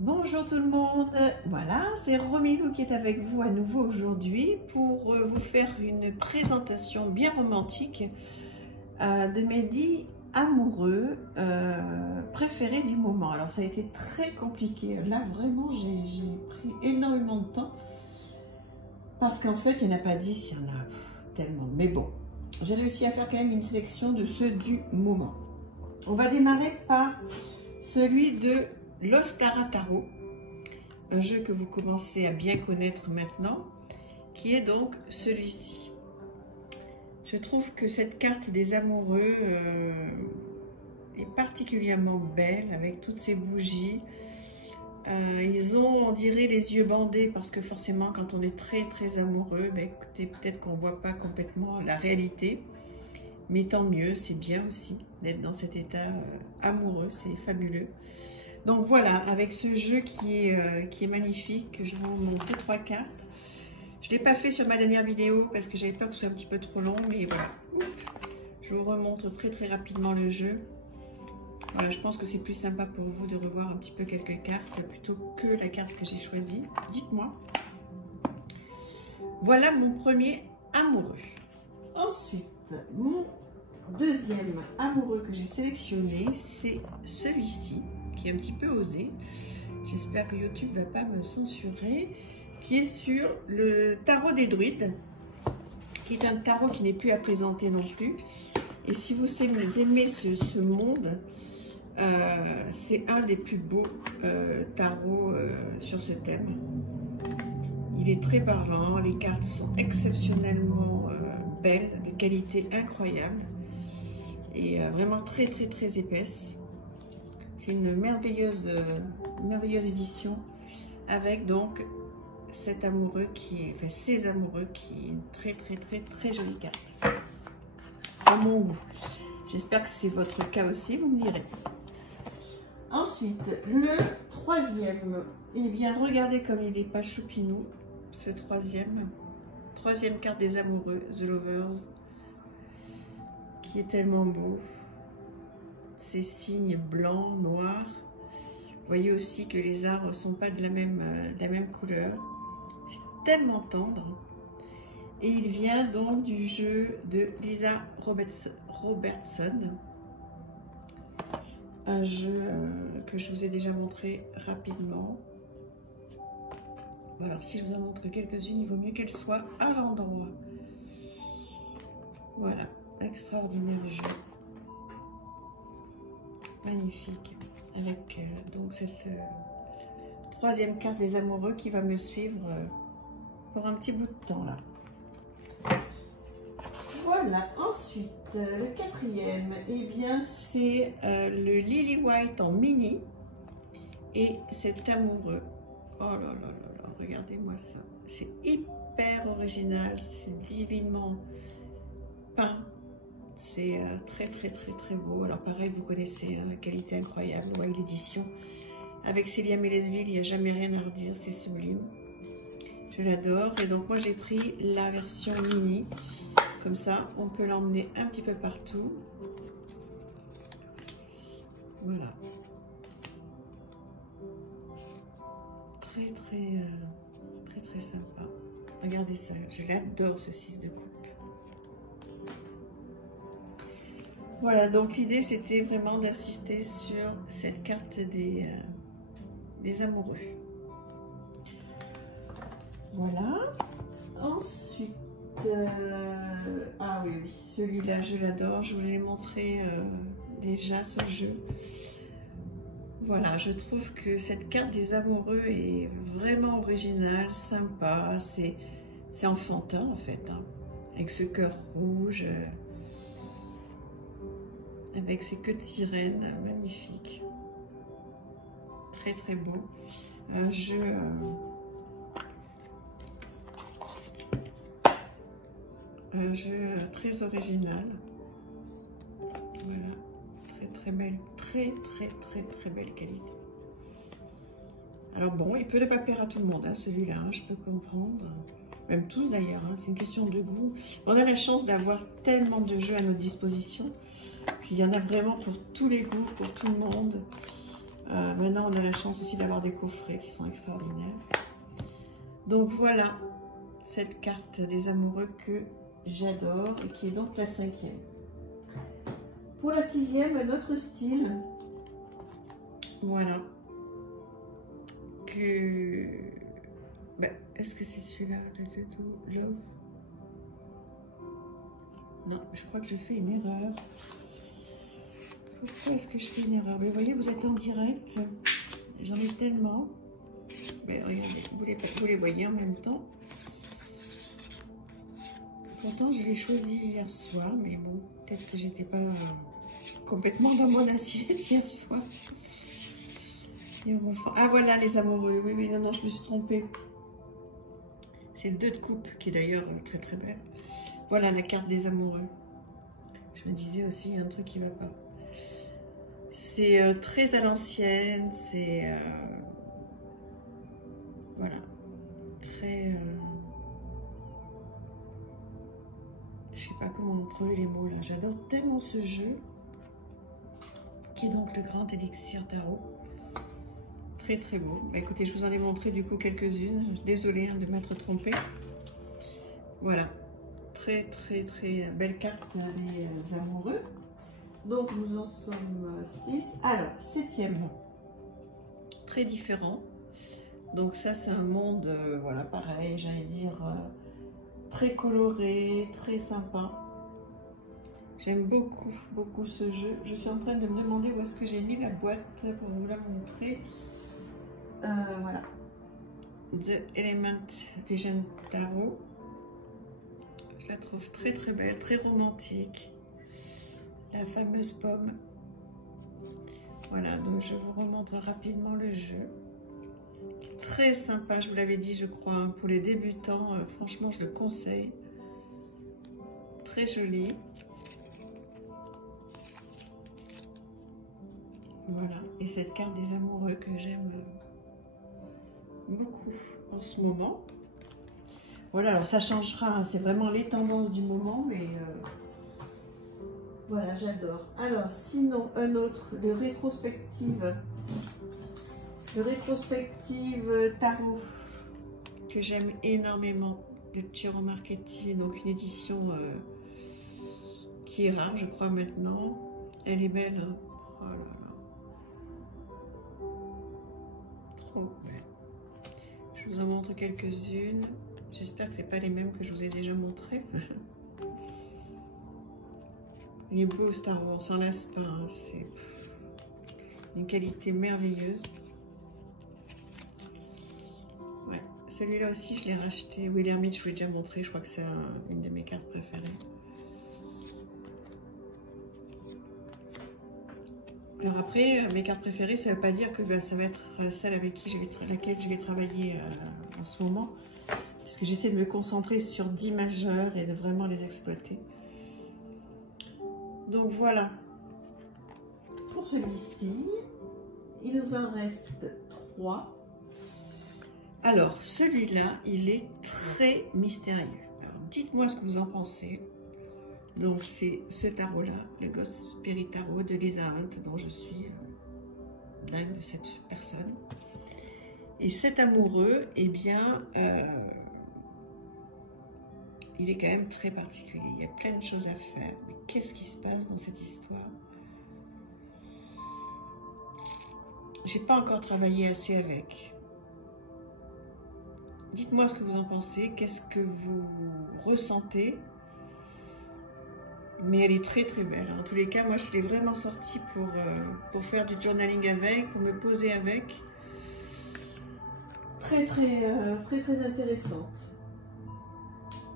Bonjour tout le monde, voilà, c'est Romilou qui est avec vous à nouveau aujourd'hui pour vous faire une présentation bien romantique de mes 10 amoureux préférés du moment. Alors ça a été très compliqué, là vraiment j'ai pris énormément de temps parce qu'en fait il n'y en a pas 10, il y en a tellement, mais bon, j'ai réussi à faire quand même une sélection de ceux du moment. On va démarrer par celui de l'Ostara Tarot, un jeu que vous commencez à bien connaître maintenant, qui est donc celui-ci. Je trouve que cette carte des amoureux est particulièrement belle avec toutes ces bougies. Ils ont, on dirait, les yeux bandés parce que forcément quand on est très amoureux, ben, écoutez, peut-être qu'on ne voit pas complètement la réalité. Mais tant mieux, c'est bien aussi d'être dans cet état amoureux, c'est fabuleux. Donc voilà, avec ce jeu qui est magnifique, je vous montre 3 cartes. Je ne l'ai pas fait sur ma dernière vidéo parce que j'avais peur que ce soit un petit peu trop long, mais voilà. Je vous remontre très rapidement le jeu. Voilà, je pense que c'est plus sympa pour vous de revoir un petit peu quelques cartes plutôt que la carte que j'ai choisie. Dites-moi. Voilà mon premier amoureux. Ensuite, mon deuxième amoureux que j'ai sélectionné, c'est celui-ci, qui est un petit peu osé. J'espère que YouTube ne va pas me censurer. Qui est sur le tarot des druides, qui est un tarot qui n'est plus à présenter non plus. Et si vous aimez ce monde, c'est un des plus beaux tarots sur ce thème. Il est très parlant, les cartes sont exceptionnellement belles, de qualité incroyable et vraiment très épaisse. C'est une merveilleuse édition avec donc cet amoureux qui est, enfin ces amoureux qui est une très jolie carte à mon goût. J'espère que c'est votre cas aussi, vous me direz. Ensuite, le troisième, eh bien regardez comme il est pas choupinou, ce troisième carte des amoureux, The Lovers, qui est tellement beau. Ces signes blancs, noirs. Vous voyez aussi que les arbres ne sont pas de la même couleur. C'est tellement tendre. Et il vient donc du jeu de Lisa Robertson. Un jeu que je vous ai déjà montré rapidement. Alors si je vous en montre quelques-unes, il vaut mieux qu'elles soient à l'endroit. Voilà, extraordinaire jeu. Magnifique. Avec donc cette troisième carte des amoureux qui va me suivre pour un petit bout de temps là. Voilà, ensuite le quatrième, eh bien c'est le Lily White en mini et cet amoureux. Oh là là, regardez-moi ça. C'est hyper original, c'est divinement peint. C'est très beau. Alors pareil, vous connaissez la qualité incroyable, ouais, l'édition. Avec Célia Mélesville, il n'y a jamais rien à redire, c'est sublime. Je l'adore. Et donc moi j'ai pris la version mini. Comme ça, on peut l'emmener un petit peu partout. Voilà. Très sympa. Regardez ça, je l'adore ce 6 de coupe. Voilà, donc l'idée c'était vraiment d'insister sur cette carte des amoureux. Voilà. Ensuite, ah oui, celui-là je l'adore, je vous l'ai montré déjà ce jeu. Voilà, je trouve que cette carte des amoureux est vraiment originale, sympa, c'est enfantin en fait, hein, avec ce cœur rouge. Avec ses queues de sirène, magnifique. Très beau. Un jeu très original. Voilà. Très belle. Très belle qualité. Alors bon, il peut ne pas plaire à tout le monde, hein, celui-là, hein, je peux comprendre. Même tous d'ailleurs, hein, c'est une question de goût. On a la chance d'avoir tellement de jeux à notre disposition. Puis il y en a vraiment pour tous les goûts, pour tout le monde. Maintenant, on a la chance aussi d'avoir des coffrets qui sont extraordinaires. Donc voilà, cette carte des amoureux que j'adore et qui est donc la 5e. Pour la 6e, un autre style. Voilà. Ben, est-ce que c'est celui-là, Love? Non, je crois que je fais une erreur. Pourquoi est-ce que je fais une erreur? Mais vous voyez, vous êtes en direct. J'en ai tellement. Ben, regardez, vous les voyez en même temps. Pourtant, je l'ai choisi hier soir, mais bon, peut-être que j'étais pas complètement dans mon assiette hier soir. Ah voilà les amoureux, oui, non, non, je me suis trompée. C'est le 2 de coupe qui est d'ailleurs très très belle. Voilà la carte des amoureux. Je me disais aussi, il y a un truc qui va pas. C'est très à l'ancienne, c'est... voilà, très... je sais pas comment trouver les mots là. J'adore tellement ce jeu, qui est donc le Grand Élixir Tarot. Très très beau. Bah, écoutez, je vous en ai montré du coup quelques-unes. Désolée hein, de m'être trompée. Voilà. Très très très belle carte des amoureux. Donc nous en sommes 6. Alors, 7e. Très différent. Donc ça c'est un monde, voilà, pareil, j'allais dire, très coloré, très sympa. J'aime beaucoup, beaucoup ce jeu. Je suis en train de me demander où est-ce que j'ai mis la boîte pour vous la montrer. Voilà. The Element Vision Tarot. Je la trouve très très belle, très romantique. La fameuse pomme. Voilà, donc je vous remontre rapidement le jeu. Très sympa, je vous l'avais dit, je crois, hein, pour les débutants, franchement, je le conseille. Très joli. Voilà, et cette carte des amoureux que j'aime beaucoup en ce moment. Voilà, alors ça changera, hein, c'est vraiment les tendances du moment, mais voilà, j'adore. Alors, sinon, un autre, le rétrospective tarot, que j'aime énormément, de Ciro Marchetti, donc une édition qui est rare, je crois, maintenant. Elle est belle, hein. Oh là là. Trop belle. Je vous en montre quelques-unes. J'espère que ce n'est pas les mêmes que je vous ai déjà montrées. Il est beau Star Wars, on s'en lasse pas. Hein. C'est une qualité merveilleuse. Ouais. Celui-là aussi, je l'ai racheté. William Mitch, je vous l'ai déjà montré. Je crois que c'est une de mes cartes préférées. Alors après, mes cartes préférées, ça ne veut pas dire que ça va être celle avec laquelle je vais travailler en ce moment. Puisque j'essaie de me concentrer sur 10 majeurs et de vraiment les exploiter. Donc voilà. Pour celui-ci, il nous en reste 3. Alors, celui-là, il est très mystérieux. Alors, dites-moi ce que vous en pensez. Donc, c'est ce tarot-là, le Ghost Spirit Tarot de Lisa Hunt, dont je suis dingue de cette personne. Et cet amoureux, eh bien, il est quand même très particulier. Il y a plein de choses à faire. Mais qu'est-ce qui se passe dans cette histoire? J'ai pas encore travaillé assez avec. Dites-moi ce que vous en pensez. Qu'est-ce que vous ressentez? Mais elle est très très belle. En tous les cas, moi je l'ai vraiment sortie pour faire du journaling avec, pour me poser avec. Très très intéressante.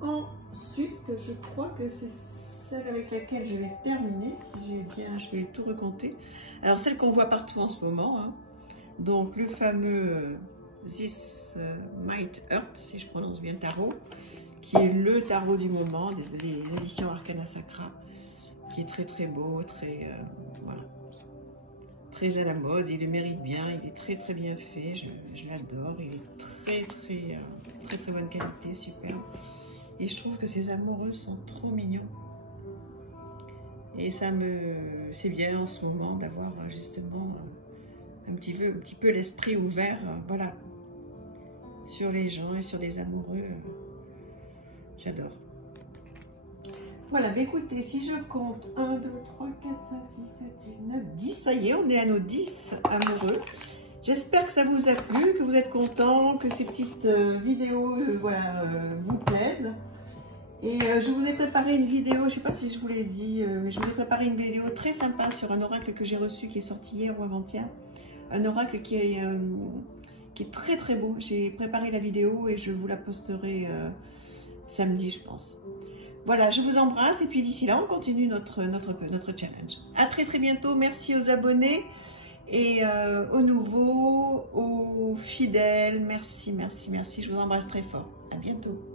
Ensuite, je crois que c'est celle avec laquelle je vais terminer. Si j'ai bien, je vais tout recompter. Alors celle qu'on voit partout en ce moment. Hein. Donc le fameux This Might Hurt, si je prononce bien le tarot, qui est le tarot du moment des éditions Arcana Sacra, qui est très très beau, très voilà, très à la mode. Il le mérite bien, il est très très bien fait, je l'adore, il est très bonne qualité, super. Et je trouve que ces amoureux sont trop mignons. Et c'est bien en ce moment d'avoir justement un petit peu l'esprit ouvert, voilà, sur les gens et sur des amoureux. J'adore. Voilà, mais écoutez, si je compte 1, 2, 3, 4, 5, 6, 7, 8, 9, 10, ça y est, on est à nos 10 amoureux. J'espère que ça vous a plu, que vous êtes contents, que ces petites vidéos voilà, vous plaisent. Et je vous ai préparé une vidéo, je ne sais pas si je vous l'ai dit, mais je vous ai préparé une vidéo très sympa sur un oracle que j'ai reçu, qui est sorti hier ou avant-hier. Un oracle qui est très très beau. J'ai préparé la vidéo et je vous la posterai samedi, je pense. Voilà, je vous embrasse et puis d'ici là, on continue notre challenge. À très très bientôt. Merci aux abonnés et aux nouveaux, aux fidèles. Merci, merci, merci. Je vous embrasse très fort. À bientôt.